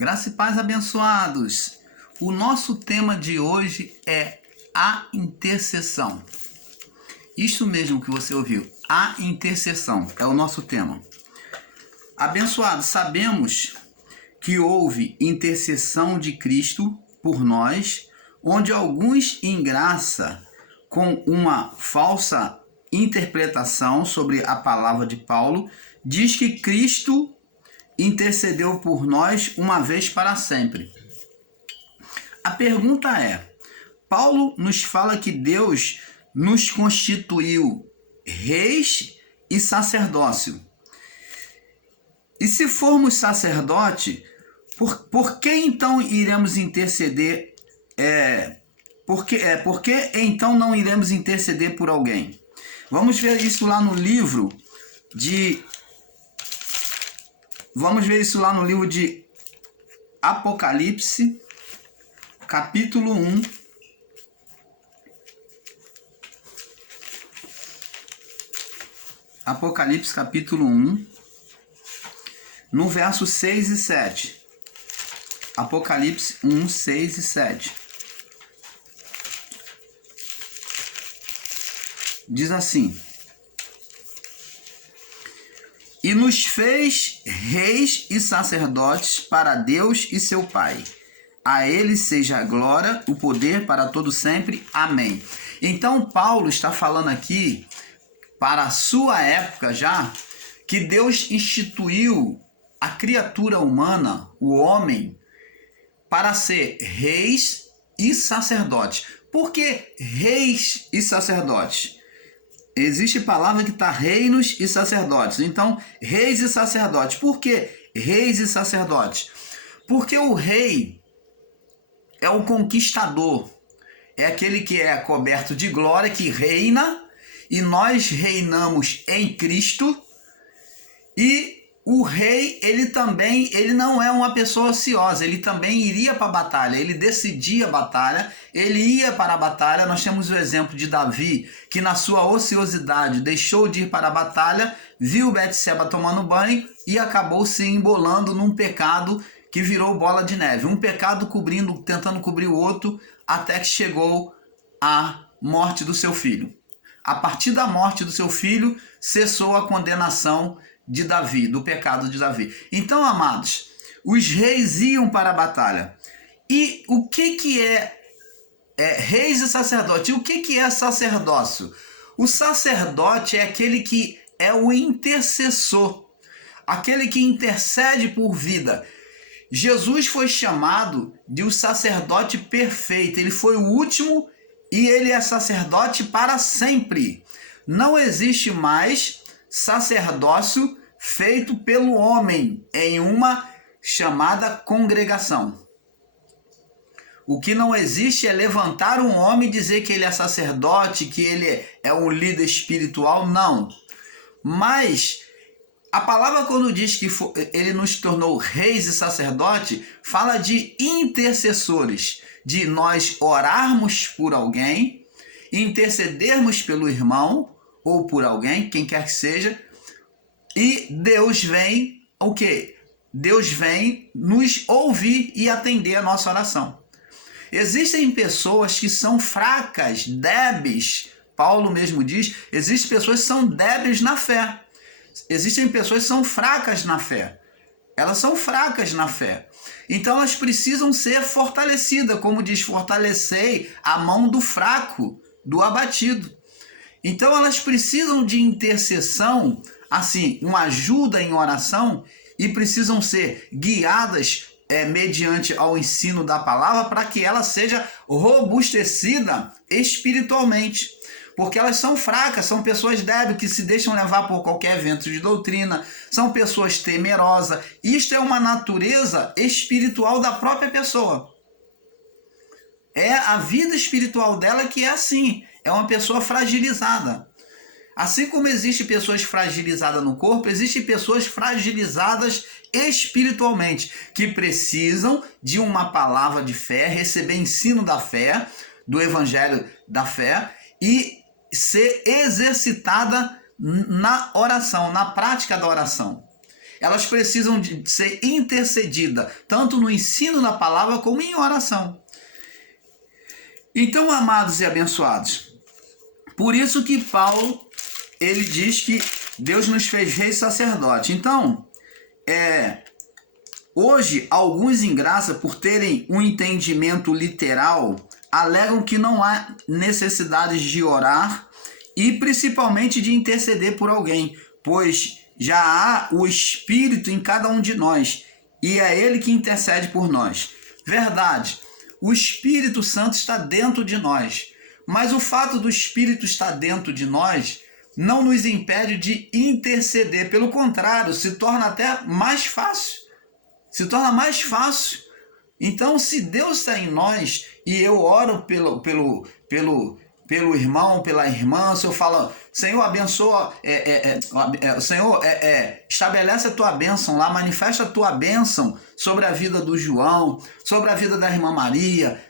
Graça e paz, abençoados. O nosso tema de hoje é a intercessão. Isso mesmo que você ouviu, a intercessão é o nosso tema. Abençoados, sabemos que houve intercessão de Cristo por nós, onde alguns em graça, com uma falsa interpretação sobre a palavra de Paulo, diz que Cristo intercedeu por nós uma vez para sempre. A pergunta é: Paulo nos fala que Deus nos constituiu reis e sacerdócio. E se formos sacerdote, por que então iremos interceder? Por que então não iremos interceder por alguém? Vamos ver isso lá no livro de Apocalipse, capítulo 1. Apocalipse, capítulo 1, no verso 6 e 7. Apocalipse 1, 6 e 7. Diz assim: E nos fez reis e sacerdotes para Deus e seu Pai. A ele seja a glória, o poder para todo sempre. Amém. Então Paulo está falando aqui, para a sua época já, que Deus instituiu a criatura humana, o homem, para ser reis e sacerdotes. Por que reis e sacerdotes? Existe palavra que está reinos e sacerdotes. Então, reis e sacerdotes. Por que reis e sacerdotes? Porque o rei é o conquistador. É aquele que é coberto de glória, que reina, e nós reinamos em Cristo. E o rei, ele não é uma pessoa ociosa, ele também iria para a batalha, ele decidia a batalha, ele ia para a batalha. Nós temos o exemplo de Davi, que na sua ociosidade deixou de ir para a batalha, viu Betseba tomando banho e acabou se embolando num pecado que virou bola de neve. Um pecado tentando cobrir o outro, até que chegou a morte do seu filho. A partir da morte do seu filho, cessou a condenação de Davi, do pecado de Davi. Então, amados, os reis iam para a batalha. E o que é reis e sacerdote? E o que é sacerdócio? O sacerdote é aquele que é o intercessor, aquele que intercede por vida. Jesus foi chamado de o sacerdote perfeito. Ele foi o último e ele é sacerdote para sempre. Não existe mais sacerdócio feito pelo homem em uma chamada congregação. O que não existe é levantar um homem e dizer que ele é sacerdote, que ele é um líder espiritual, não. Mas a palavra, quando diz que ele nos tornou reis e sacerdote, fala de intercessores, de nós orarmos por alguém, intercedermos pelo irmão ou por alguém, quem quer que seja, e Deus vem, o quê? Deus vem nos ouvir e atender a nossa oração. Existem pessoas que são fracas, débeis. Paulo mesmo diz, existem pessoas que são débeis na fé. Existem pessoas que são fracas na fé. Elas são fracas na fé. Então elas precisam ser fortalecidas, como diz, fortalecei a mão do fraco, do abatido. Então elas precisam de intercessão, assim, uma ajuda em oração, e precisam ser guiadas mediante ao ensino da palavra, para que ela seja robustecida espiritualmente. Porque elas são fracas, são pessoas débeis que se deixam levar por qualquer evento de doutrina, são pessoas temerosas. Isto é uma natureza espiritual da própria pessoa. É a vida espiritual dela que é assim, é uma pessoa fragilizada. Assim como existem pessoas fragilizadas no corpo, existem pessoas fragilizadas espiritualmente, que precisam de uma palavra de fé, receber ensino da fé, do evangelho da fé, e ser exercitada na oração, na prática da oração. elas precisam de ser intercedidas, tanto no ensino da palavra como em oração. Então, amados e abençoados, por isso que Paulo, ele diz que Deus nos fez rei e sacerdote. Então, hoje, alguns em graça, por terem um entendimento literal, alegam que não há necessidade de orar e principalmente de interceder por alguém, pois já há o Espírito em cada um de nós e é Ele que intercede por nós. Verdade, o Espírito Santo está dentro de nós, mas o fato do Espírito estar dentro de nós não nos impede de interceder, pelo contrário, se torna até mais fácil. Se torna mais fácil. Então, se Deus está em nós e eu oro pelo irmão, pela irmã, se eu falo, Senhor, abençoa, Senhor, estabelece a tua bênção lá, manifesta a tua bênção sobre a vida do João, sobre a vida da irmã Maria,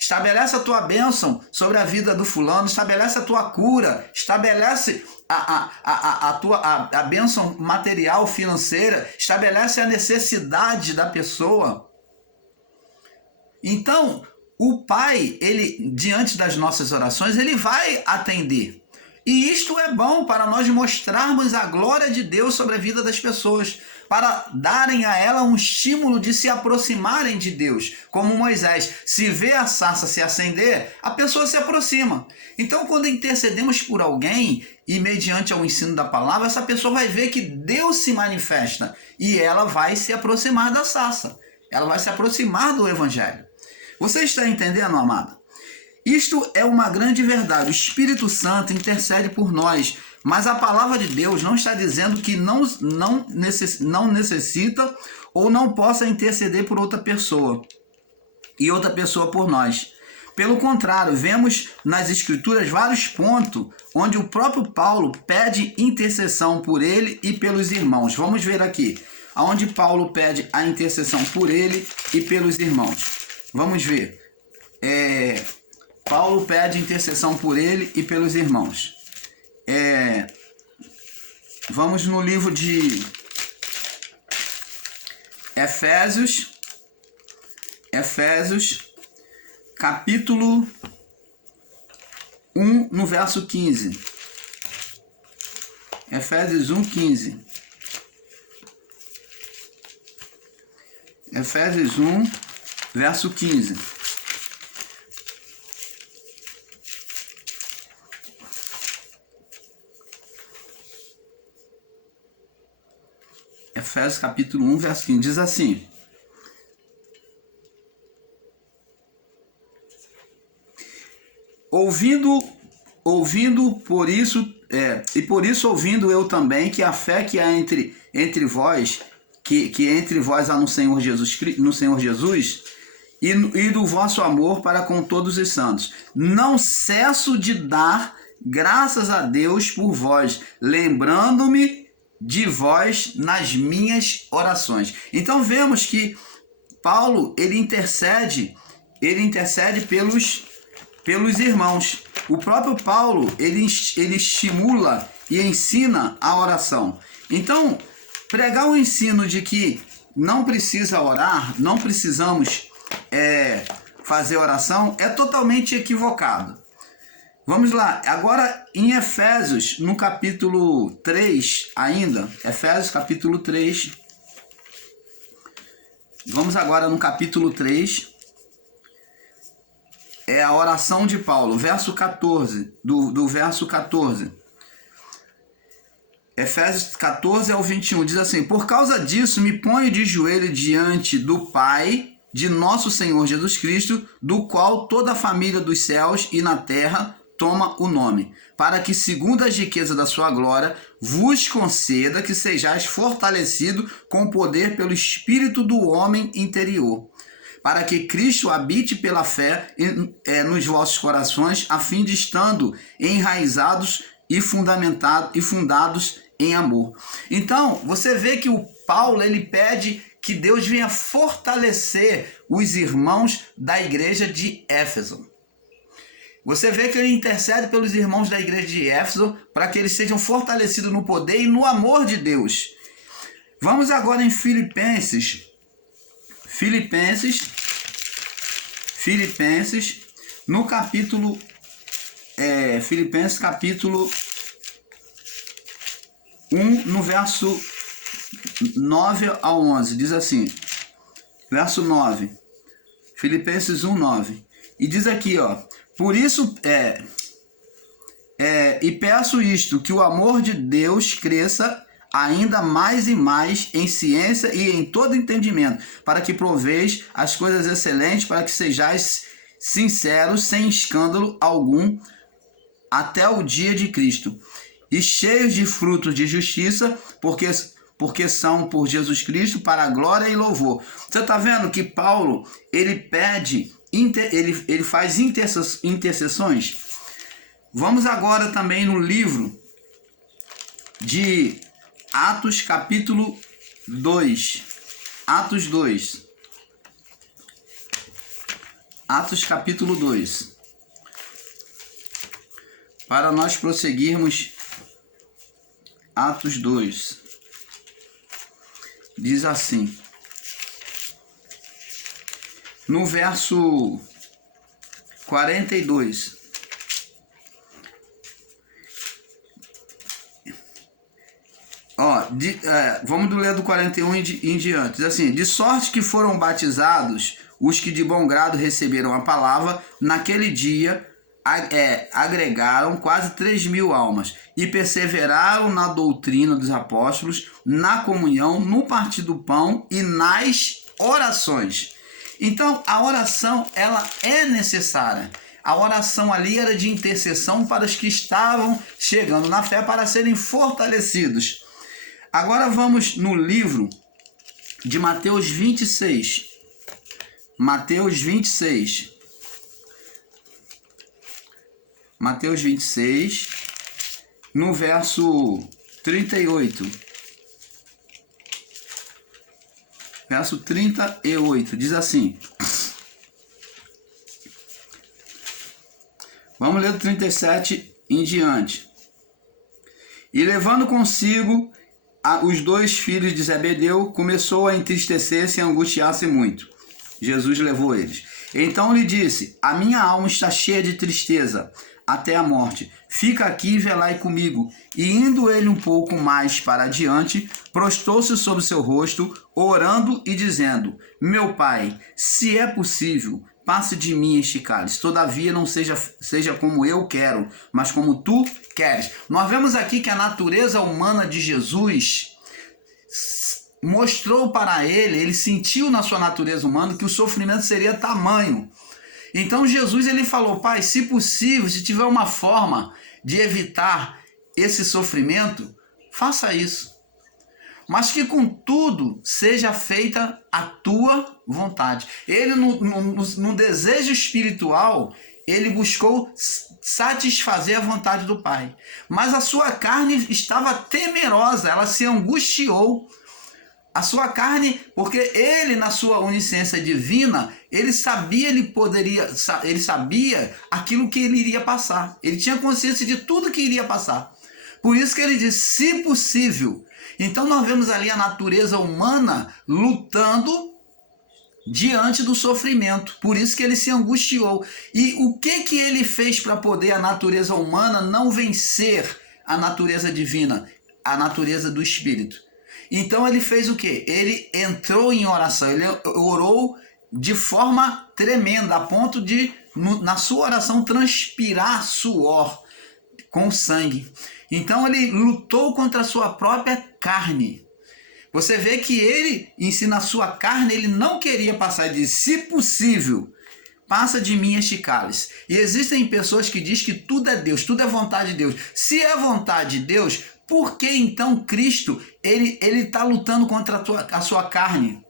estabelece a tua bênção sobre a vida do fulano, estabelece a tua cura, estabelece a bênção material, financeira, estabelece a necessidade da pessoa. Então, o Pai, ele, diante das nossas orações, ele vai atender. E isto é bom para nós mostrarmos a glória de Deus sobre a vida das pessoas, para darem a ela um estímulo de se aproximarem de Deus. Como Moisés, se vê a sarça se acender, a pessoa se aproxima. Então, quando intercedemos por alguém, e mediante ao ensino da palavra, essa pessoa vai ver que Deus se manifesta e ela vai se aproximar da sarça. Ela vai se aproximar do Evangelho. Você está entendendo, amado? Isto é uma grande verdade. O Espírito Santo intercede por nós, mas a palavra de Deus não está dizendo que não necessita ou não possa interceder por outra pessoa e outra pessoa por nós. Pelo contrário, vemos nas Escrituras vários pontos onde o próprio Paulo pede intercessão por ele e pelos irmãos. Vamos ver aqui, aonde Paulo pede a intercessão por ele e pelos irmãos. Vamos ver. Paulo pede intercessão por ele e pelos irmãos. Vamos no livro de Efésios, capítulo 1, no verso 15. Efésios 1, 15. Efésios 1, verso 15. Efésios capítulo 1, verso 15. Diz assim: Ouvindo por isso, por isso ouvindo eu também que a fé que há entre vós, que entre vós há no Senhor Jesus, e do vosso amor para com todos os santos. Não cesso de dar graças a Deus por vós, lembrando-me de vós nas minhas orações. Então vemos que Paulo, ele intercede pelos irmãos. O próprio Paulo, ele estimula e ensina a oração. Então, pregar o ensino de que não precisa orar, não precisamos fazer oração, é totalmente equivocado. Vamos lá, agora em Efésios, no capítulo 3 ainda, Efésios capítulo 3, vamos agora no capítulo 3, é a oração de Paulo, verso 14, do verso 14. Efésios 14 ao 21, diz assim: Por causa disso me ponho de joelho diante do Pai de nosso Senhor Jesus Cristo, do qual toda a família dos céus e na terra toma o nome, para que, segundo as riquezas da sua glória, vos conceda que sejais fortalecido com poder pelo Espírito do homem interior, para que Cristo habite pela fé nos vossos corações, a fim de estando enraizados e fundados em amor. Então, você vê que o Paulo, ele pede que Deus venha fortalecer os irmãos da igreja de Éfeso. Você vê que ele intercede pelos irmãos da igreja de Éfeso para que eles sejam fortalecidos no poder e no amor de Deus. Vamos agora em Filipenses, no capítulo, Filipenses capítulo 1, no verso 9 ao 11, diz assim, verso 9, Filipenses 1, 9, e diz aqui, ó, por isso, e peço isto, que o amor de Deus cresça ainda mais e mais em ciência e em todo entendimento, para que proveis as coisas excelentes, para que sejais sinceros, sem escândalo algum, até o dia de Cristo, e cheios de frutos de justiça, porque são por Jesus Cristo para a glória e louvor. Você está vendo que Paulo, ele pede, ele faz intercessões? Vamos agora também no livro de Atos capítulo 2. Atos 2. Atos capítulo 2. Para nós prosseguirmos, Atos 2. Diz assim, no verso 42. Vamos ler do 41 em diante. Diz assim, de sorte que foram batizados os que de bom grado receberam a palavra, naquele dia agregaram quase 3.000 almas, e perseveraram na doutrina dos apóstolos, na comunhão, no partir do pão e nas orações. Então, a oração, ela é necessária. A oração ali era de intercessão para os que estavam chegando na fé, para serem fortalecidos. Agora vamos no livro de Mateus 26. Mateus 26. Mateus 26, no verso 38. Verso 38, diz assim. Vamos ler do 37 em diante. E levando consigo os 2 filhos de Zebedeu, começou a entristecer-se e a angustiar-se muito. Jesus levou eles. Então lhe disse, a minha alma está cheia de tristeza, até a morte. Fica aqui e velai comigo. E indo ele um pouco mais para adiante, prostou-se sobre seu rosto, orando e dizendo, meu pai, se é possível, passe de mim este cálice. Todavia não seja como eu quero, mas como tu queres. Nós vemos aqui que a natureza humana de Jesus mostrou para ele sentiu na sua natureza humana que o sofrimento seria tamanho. Então Jesus ele falou, pai, se possível, se tiver uma forma de evitar esse sofrimento, faça isso. Mas que contudo seja feita a tua vontade. Ele no desejo espiritual, ele buscou satisfazer a vontade do Pai. Mas a sua carne estava temerosa, ela se angustiou. A sua carne, porque ele na sua onisciência divina, ele sabia aquilo que ele iria passar. Ele tinha consciência de tudo que iria passar. Por isso que ele diz, se possível. Então nós vemos ali a natureza humana lutando diante do sofrimento. Por isso que ele se angustiou. E o que ele fez para poder a natureza humana não vencer a natureza divina, a natureza do Espírito? Então ele fez o quê? Ele entrou em oração, ele orou de forma tremenda, a ponto de, na sua oração, transpirar suor com sangue. Então ele lutou contra a sua própria carne. Você vê que ele, na sua carne, ele não queria passar de, se possível, passa de mim este cálice. E existem pessoas que dizem que tudo é Deus, tudo é vontade de Deus. Se é vontade de Deus, por que então Cristo ele está lutando contra a sua carne?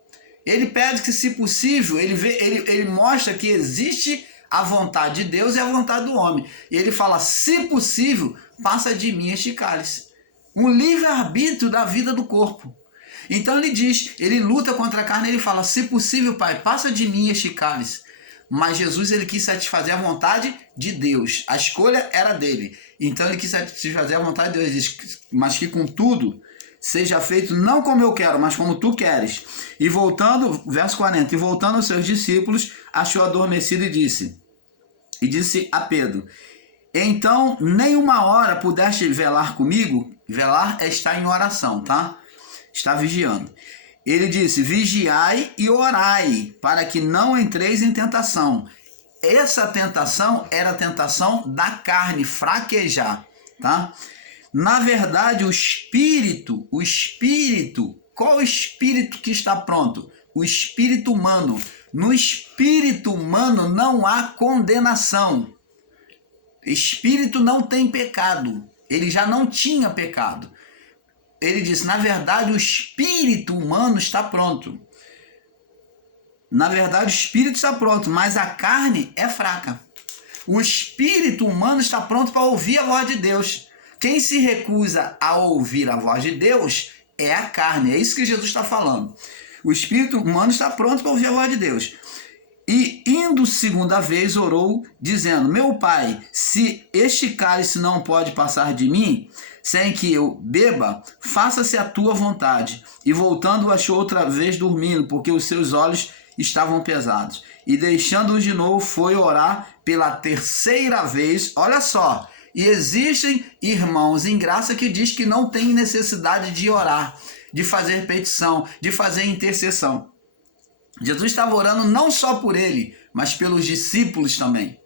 Ele pede que, se possível, ele mostra que existe a vontade de Deus e a vontade do homem. E ele fala, se possível, passa de mim este cálice. Um livre-arbítrio da vida do corpo. Então ele diz, ele luta contra a carne, ele fala, se possível, Pai, passa de mim este cálice. Mas Jesus ele quis satisfazer a vontade de Deus. A escolha era dele. Então ele quis satisfazer a vontade de Deus. Ele diz, mas que contudo seja feito não como eu quero, mas como tu queres. E voltando, verso 40, e voltando aos seus discípulos, achou adormecido e disse a Pedro: então, nem uma hora pudeste velar comigo? Velar é estar em oração, tá? Está vigiando. Ele disse: vigiai e orai, para que não entreis em tentação. Essa tentação era a tentação da carne, fraquejar, tá? Na verdade, o espírito, qual o espírito que está pronto? O espírito humano. No espírito humano não há condenação. Espírito não tem pecado. Ele já não tinha pecado. Ele disse, na verdade, o espírito humano está pronto. Na verdade, o espírito está pronto, mas a carne é fraca. O espírito humano está pronto para ouvir a voz de Deus. Quem se recusa a ouvir a voz de Deus é a carne. É isso que Jesus está falando. O espírito humano está pronto para ouvir a voz de Deus. E indo segunda vez, orou, dizendo: meu pai, se este cálice não pode passar de mim, sem que eu beba, faça-se a tua vontade. E voltando, achou outra vez dormindo, porque os seus olhos estavam pesados. E deixando-os de novo, foi orar pela terceira vez. Olha só, e existem irmãos em graça que diz que não tem necessidade de orar, de fazer petição, de fazer intercessão. Jesus estava orando não só por ele, mas pelos discípulos também.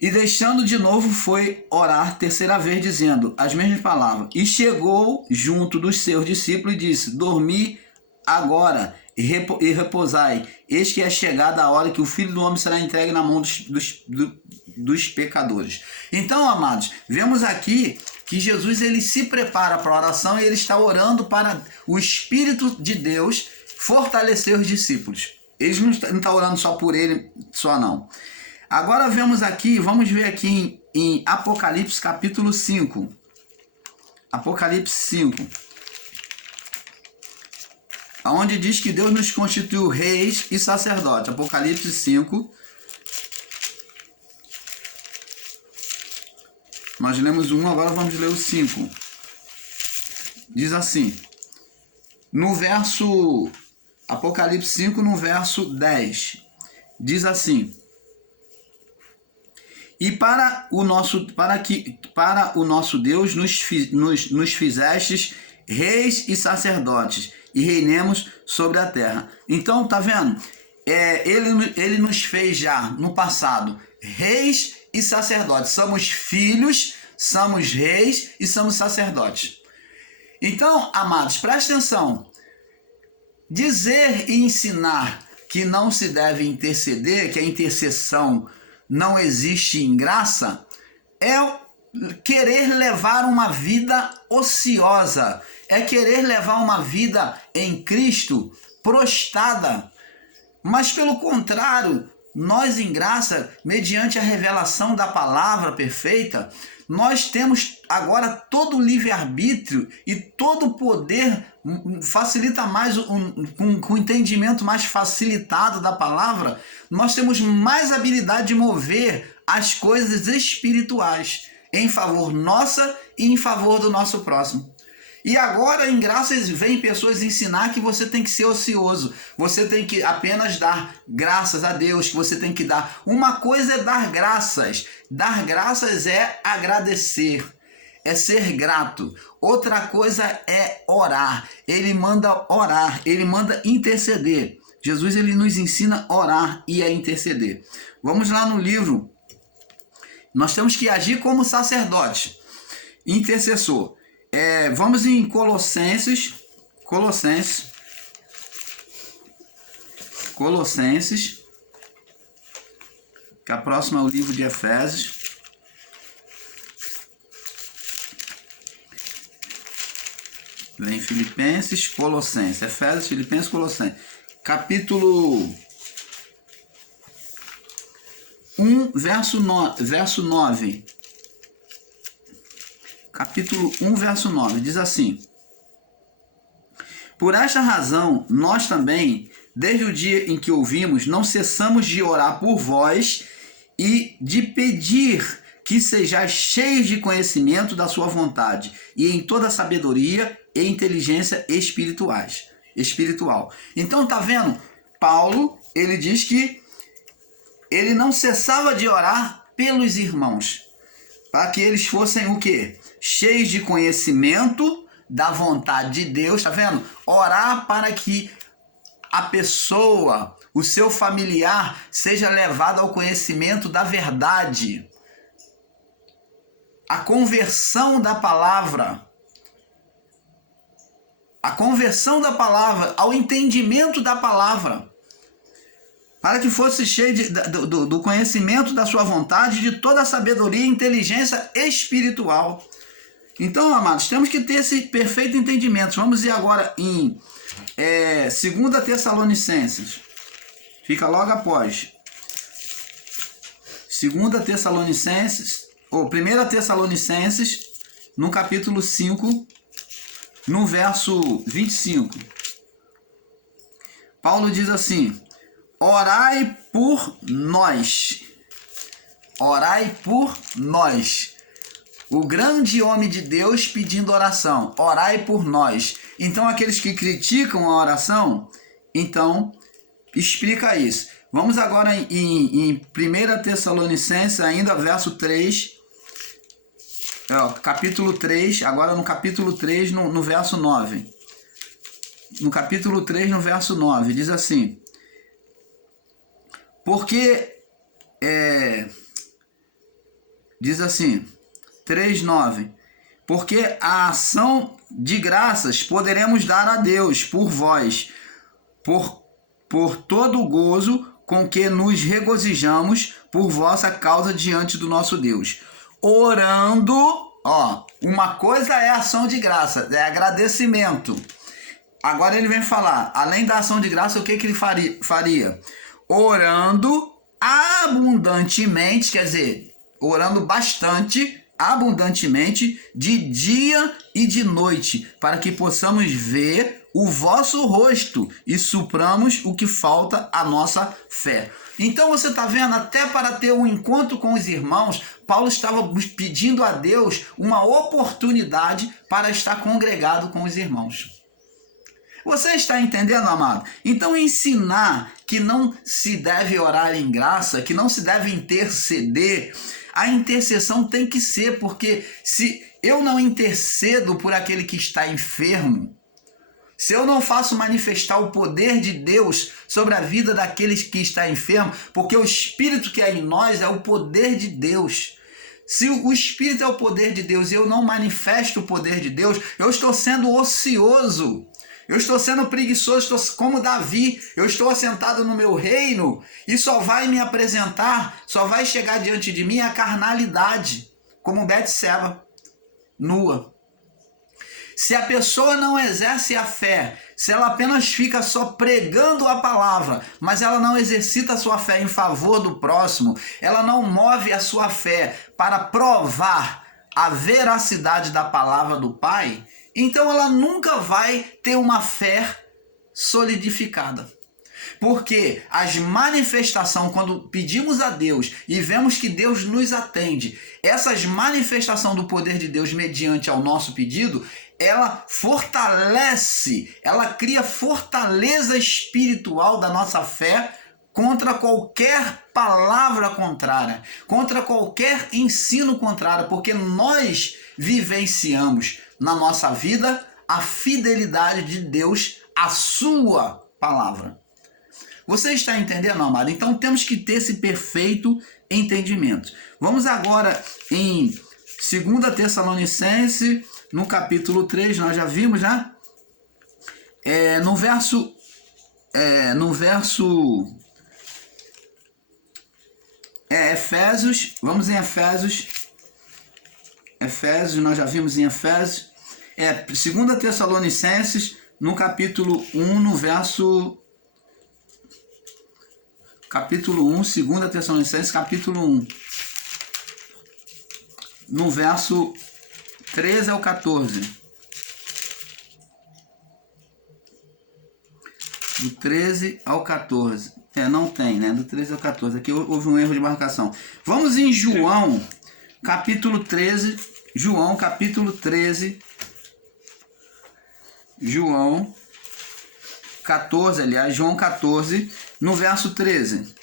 E deixando de novo, foi orar terceira vez, dizendo as mesmas palavras. E chegou junto dos seus discípulos e disse: dormi agora e repousai. Eis que é chegada a hora que o Filho do Homem será entregue na mão dos pecadores. Então, amados, vemos aqui que Jesus ele se prepara para a oração e ele está orando para o Espírito de Deus fortalecer os discípulos. Ele não está orando só por ele, só não. Agora vamos ver aqui em Apocalipse capítulo 5. Apocalipse 5. Onde diz que Deus nos constituiu reis e sacerdotes. Apocalipse 5. Nós lemos 1, agora vamos ler o 5. Diz assim, no verso... Apocalipse 5, no verso 10. Diz assim: e para o nosso Deus nos fizestes reis e sacerdotes, e reinemos sobre a terra. Então, tá vendo? Ele nos fez já no passado reis e sacerdotes. Somos filhos, somos reis e somos sacerdotes. Então, amados, presta atenção. Dizer e ensinar que não se deve interceder, que a intercessão não existe em graça, é querer levar uma vida ociosa, é querer levar uma vida em Cristo prostrada. Mas pelo contrário, nós em graça, mediante a revelação da palavra perfeita, nós temos agora todo o livre-arbítrio e todo o poder, facilita mais, com o entendimento mais facilitado da palavra, nós temos mais habilidade de mover as coisas espirituais em favor nossa e em favor do nosso próximo. E agora, em graça, vem pessoas ensinar que você tem que ser ocioso, você tem que apenas dar graças a Deus, que você tem que dar. Uma coisa é dar graças é agradecer, é ser grato. Outra coisa é orar, ele manda orar, ele manda interceder. Jesus ele nos ensina a orar e a interceder. Vamos lá no livro, nós temos que agir como sacerdote, intercessor. Vamos em Colossenses, que a próxima é o livro de Efésios. Vem Filipenses, Colossenses, Efésios, Filipenses, Colossenses. Capítulo 1, verso 9. Capítulo 1, verso 9, diz assim: por esta razão, nós também, desde o dia em que ouvimos, não cessamos de orar por vós e de pedir que sejais cheios de conhecimento da sua vontade, e em toda sabedoria e inteligência espiritual. Então, tá vendo? Paulo, ele diz que ele não cessava de orar pelos irmãos, para que eles fossem o quê? Cheios de conhecimento da vontade de Deus, tá vendo? Orar para que a pessoa, o seu familiar, seja levado ao conhecimento da verdade. A conversão da palavra. A conversão da palavra ao entendimento da palavra. Para que fosse cheio do conhecimento da sua vontade, de toda a sabedoria e inteligência espiritual. Então, amados, temos que ter esse perfeito entendimento. Vamos ir agora em 2 Tessalonicenses. Fica logo após. 1 Tessalonicenses, no capítulo 5, no verso 25. Paulo diz assim: orai por nós. Orai por nós. O grande homem de Deus pedindo oração. Orai por nós. Então, aqueles que criticam a oração, então, explica isso. Vamos agora em 1 Tessalonicenses, ainda verso 3. Capítulo 3, agora no capítulo 3, no verso 9. No capítulo 3, no verso 9, diz assim: porque, diz assim, 3:9, porque a ação de graças poderemos dar a Deus por vós, por todo o gozo com que nos regozijamos por vossa causa diante do nosso Deus. Orando, uma coisa é ação de graça, é agradecimento. Agora ele vem falar, além da ação de graça, o que ele faria? Orando abundantemente, quer dizer, orando bastante, abundantemente, de dia e de noite, para que possamos ver o vosso rosto e supramos o que falta à nossa fé. Então você está vendo, até para ter um encontro com os irmãos, Paulo estava pedindo a Deus uma oportunidade para estar congregado com os irmãos. Você está entendendo, amado? Então ensinar que não se deve orar em graça, que não se deve interceder, a intercessão tem que ser, porque se eu não intercedo por aquele que está enfermo, se eu não faço manifestar o poder de Deus sobre a vida daqueles que está enfermo, porque o Espírito que é em nós é o poder de Deus. Se o Espírito é o poder de Deus e eu não manifesto o poder de Deus, eu estou sendo ocioso. Eu estou sendo preguiçoso, estou como Davi, eu estou assentado no meu reino e só vai me apresentar, só vai chegar diante de mim a carnalidade, como Betseba, nua. Se a pessoa não exerce a fé, se ela apenas fica só pregando a palavra, mas ela não exercita a sua fé em favor do próximo, ela não move a sua fé para provar a veracidade da palavra do Pai, então ela nunca vai ter uma fé solidificada. Porque as manifestações, quando pedimos a Deus e vemos que Deus nos atende, essas manifestações do poder de Deus mediante ao nosso pedido, ela fortalece, ela cria fortaleza espiritual da nossa fé contra qualquer palavra contrária, contra qualquer ensino contrário, porque nós vivenciamos na nossa vida a fidelidade de Deus à sua palavra. Você está entendendo, amado? Então temos que ter esse perfeito entendimento. Vamos agora em 2 Tessalonicenses, no capítulo 3, nós já vimos, né? No verso Efésios, vamos em Efésios, nós já vimos em Efésios, 2 Tessalonicenses, no capítulo 1, no verso, capítulo 1, 2 Tessalonicenses, capítulo 1, no verso 13 ao 14. Do 13 ao 14. Não tem, né? Do 13 ao 14. Aqui houve um erro de marcação. Vamos em João. capítulo 13, João, capítulo 13, João 14, aliás, João 14, no verso 13.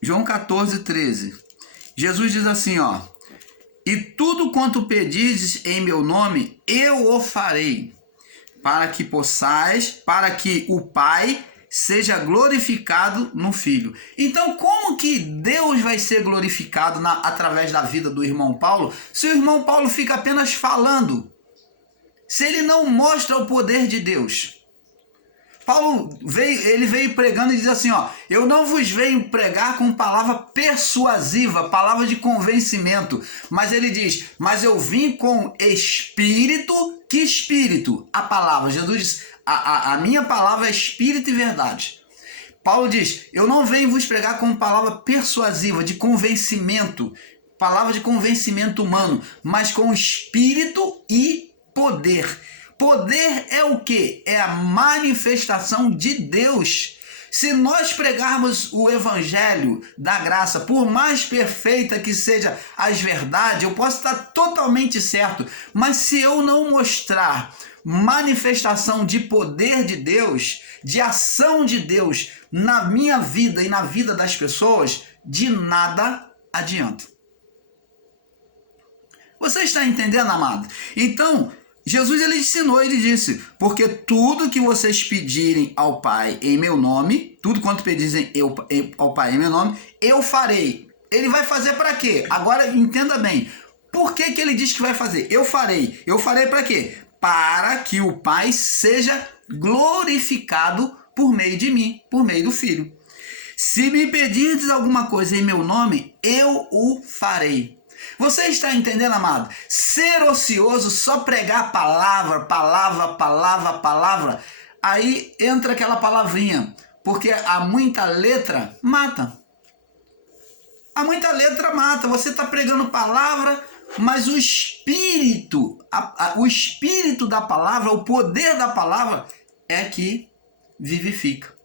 João 14, 13. Jesus diz assim, ó: e tudo quanto pedizes em meu nome, eu o farei, para que o Pai seja glorificado no Filho. Então, como que Deus vai ser glorificado através da vida do irmão Paulo, se o irmão Paulo fica apenas falando? Se ele não mostra o poder de Deus? Paulo veio pregando e diz assim, ó: eu não vos venho pregar com palavra persuasiva, palavra de convencimento, mas ele diz, mas eu vim com espírito. Que espírito? A palavra. Jesus diz, a minha palavra é espírito e verdade. Paulo diz, eu não venho vos pregar com palavra persuasiva, de convencimento, palavra de convencimento humano, mas com espírito e poder. Poder é o quê? É a manifestação de Deus. Se nós pregarmos o evangelho da graça, por mais perfeita que seja as verdades, eu posso estar totalmente certo, mas se eu não mostrar manifestação de poder de Deus, de ação de Deus na minha vida e na vida das pessoas, de nada adianta. Você está entendendo, amado? Então, Jesus ele ensinou, ele disse, porque tudo que vocês pedirem ao Pai em meu nome, tudo quanto pedissem ao Pai em meu nome, eu farei. Ele vai fazer para quê? Agora entenda bem, por que ele diz que vai fazer? Eu farei. Eu farei para quê? Para que o Pai seja glorificado por meio de mim, por meio do Filho. Se me pedirdes alguma coisa em meu nome, eu o farei. Você está entendendo, amado? Ser ocioso, só pregar palavra, aí entra aquela palavrinha, porque há muita letra, mata. Há muita letra, mata. Você está pregando palavra, mas o espírito, o espírito da palavra, o poder da palavra é que vivifica.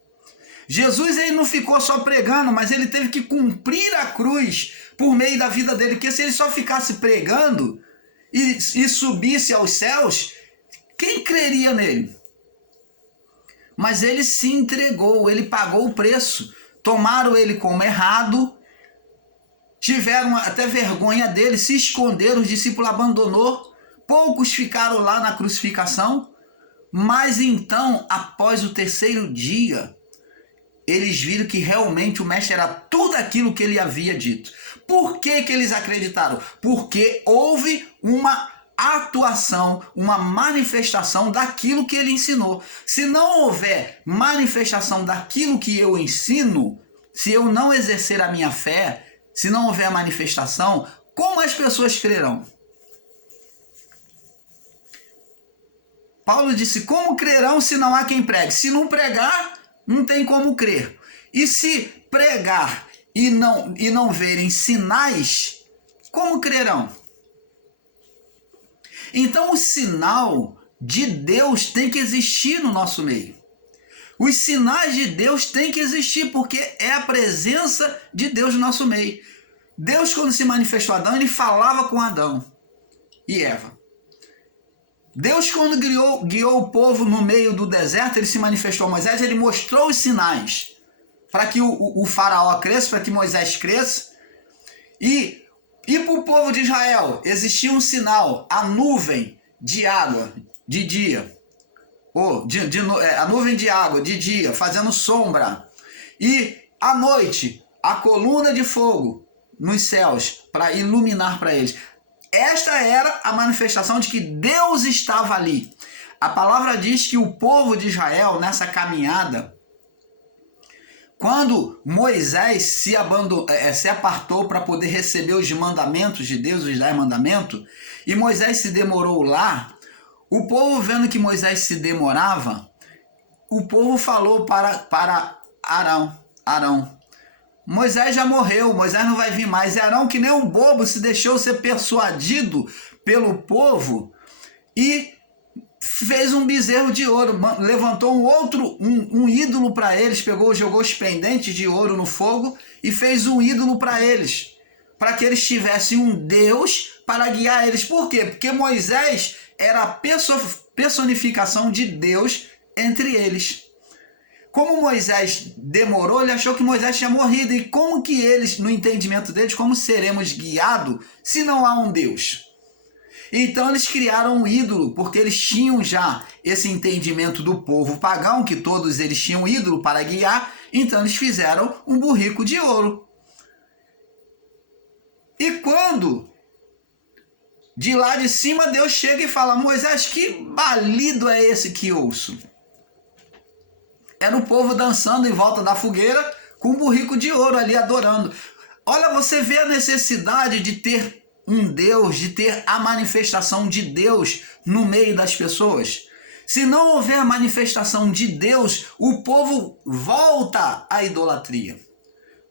Jesus ele não ficou só pregando, mas ele teve que cumprir a cruz por meio da vida dele, porque se ele só ficasse pregando e subisse aos céus, quem creria nele? Mas ele se entregou, ele pagou o preço, tomaram ele como errado, tiveram até vergonha dele, se esconderam, os discípulos abandonou, poucos ficaram lá na crucificação, mas então, após o terceiro dia, eles viram que realmente o mestre era tudo aquilo que ele havia dito. Por que eles acreditaram? Porque houve uma atuação, uma manifestação daquilo que ele ensinou. Se não houver manifestação daquilo que eu ensino, se eu não exercer a minha fé, se não houver manifestação, como as pessoas crerão? Paulo disse, como crerão se não há quem pregue? Se não pregar, não tem como crer. E se pregar e não verem sinais, como crerão? Então o sinal de Deus tem que existir no nosso meio. Os sinais de Deus têm que existir, porque é a presença de Deus no nosso meio. Deus, quando se manifestou a Adão, ele falava com Adão e Eva. Deus, quando guiou o povo no meio do deserto, ele se manifestou a Moisés, ele mostrou os sinais para que o faraó cresça, para que Moisés cresça. E para o povo de Israel existia um sinal, a nuvem de água de dia. A nuvem de água de dia, fazendo sombra. E à noite, a coluna de fogo nos céus, para iluminar para eles. Esta era a manifestação de que Deus estava ali. A palavra diz que o povo de Israel, nessa caminhada, quando Moisés se apartou para poder receber os mandamentos de Deus, os 10 mandamentos, e Moisés se demorou lá, o povo vendo que Moisés se demorava, o povo falou para Arão, Moisés já morreu, Moisés não vai vir mais. E Arão, que nem um bobo, se deixou ser persuadido pelo povo e fez um bezerro de ouro, levantou um ídolo para eles, jogou os pendentes de ouro no fogo e fez um ídolo para eles. para que eles tivessem um Deus para guiar eles. Por quê? Porque Moisés era a personificação de Deus entre eles. Como Moisés demorou, ele achou que Moisés tinha morrido. E como que eles, no entendimento deles, como seremos guiados se não há um Deus? Então eles criaram um ídolo, porque eles tinham já esse entendimento do povo pagão, que todos eles tinham um ídolo para guiar, então eles fizeram um burrico de ouro. E quando de lá de cima Deus chega e fala: Moisés, que balido é esse que ouço? Era o povo dançando em volta da fogueira com um burrico de ouro ali adorando. Olha, você vê a necessidade de ter um Deus, de ter a manifestação de Deus no meio das pessoas. Se não houver manifestação de Deus, o povo volta à idolatria.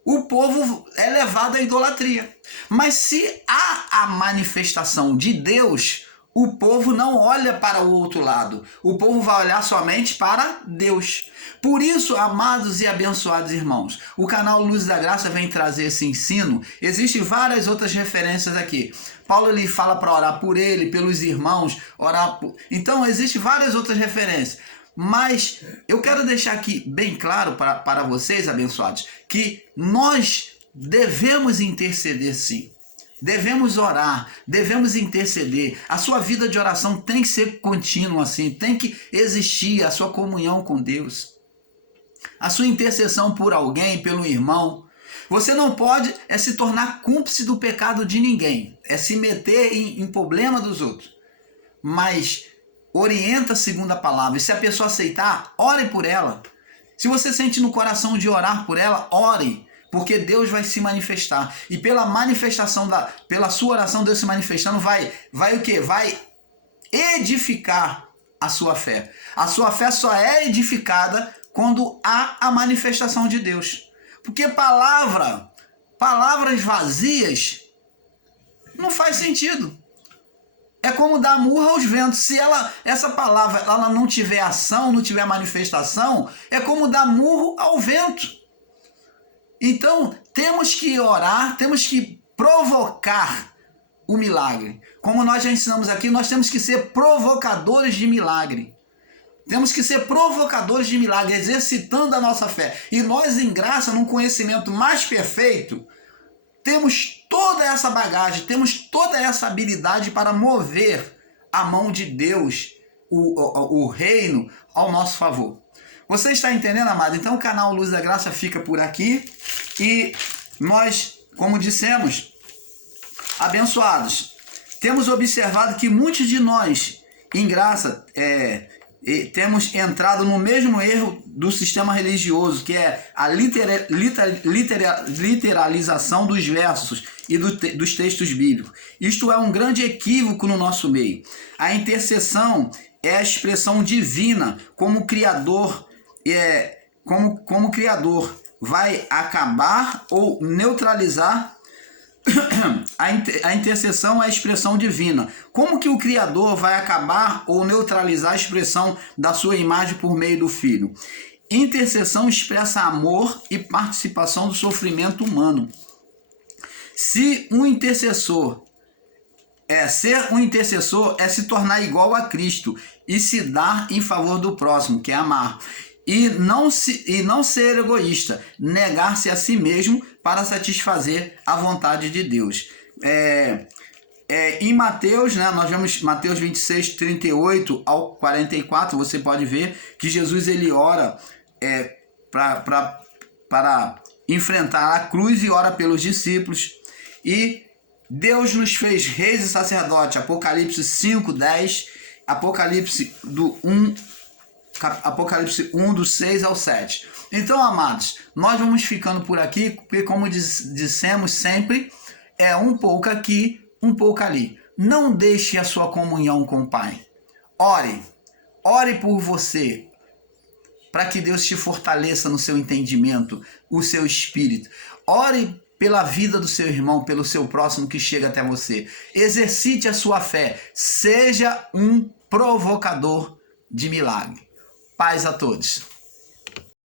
O povo é levado à idolatria. Mas se há a manifestação de Deus, o povo não olha para o outro lado. O povo vai olhar somente para Deus. Por isso, amados e abençoados irmãos, o canal Luz da Graça vem trazer esse ensino. Existem várias outras referências aqui. Paulo ele fala para orar por ele, pelos irmãos, orar por... Então, existem várias outras referências. Mas eu quero deixar aqui bem claro para vocês, abençoados, que nós devemos interceder sim. Devemos orar, devemos interceder. A sua vida de oração tem que ser contínua assim, tem que existir a sua comunhão com Deus. A sua intercessão por alguém, pelo irmão. Você não pode se tornar cúmplice do pecado de ninguém, se meter em problema dos outros. Mas orienta segundo a palavra. E se a pessoa aceitar, ore por ela. Se você sente no coração de orar por ela, ore. Porque Deus vai se manifestar. E pela manifestação, pela sua oração, Deus se manifestando, vai o quê? Vai edificar a sua fé. A sua fé só é edificada quando há a manifestação de Deus. Porque palavras vazias, não faz sentido. É como dar murro aos ventos. Se essa palavra ela não tiver ação, não tiver manifestação, é como dar murro ao vento. Então, temos que orar, temos que provocar o milagre. Como nós já ensinamos aqui, nós temos que ser provocadores de milagre. Temos que ser provocadores de milagre, exercitando a nossa fé. E nós, em graça, num conhecimento mais perfeito, temos toda essa bagagem, temos toda essa habilidade para mover a mão de Deus, o reino, ao nosso favor. Você está entendendo, amado? Então o canal Luz da Graça fica por aqui. E nós, como dissemos, abençoados, temos observado que muitos de nós, em graça, temos entrado no mesmo erro do sistema religioso, que é a literalização dos versos e dos textos bíblicos. Isto é um grande equívoco no nosso meio. A intercessão é a expressão divina, como Criador, como Criador vai acabar ou neutralizar. A intercessão é a expressão divina. Como que o Criador vai acabar ou neutralizar a expressão da sua imagem por meio do Filho? Intercessão expressa amor e participação do sofrimento humano. Se um intercessor ser um intercessor é se tornar igual a Cristo e se dar em favor do próximo, que é amar. E não ser egoísta, negar-se a si mesmo para satisfazer a vontade de Deus. Em Mateus, né, nós vemos Mateus 26, 38 ao 44, você pode ver que Jesus ele ora para enfrentar a cruz e ora pelos discípulos. E Deus nos fez reis e sacerdotes, Apocalipse 5, 10, Apocalipse 1, do 6 ao 7. Então, amados, nós vamos ficando por aqui, porque como dissemos sempre, é um pouco aqui, um pouco ali. Não deixe a sua comunhão com o Pai. Ore por você, para que Deus te fortaleça no seu entendimento, o seu espírito. Ore pela vida do seu irmão, pelo seu próximo que chega até você. Exercite a sua fé. Seja um provocador de milagre. Paz a todos.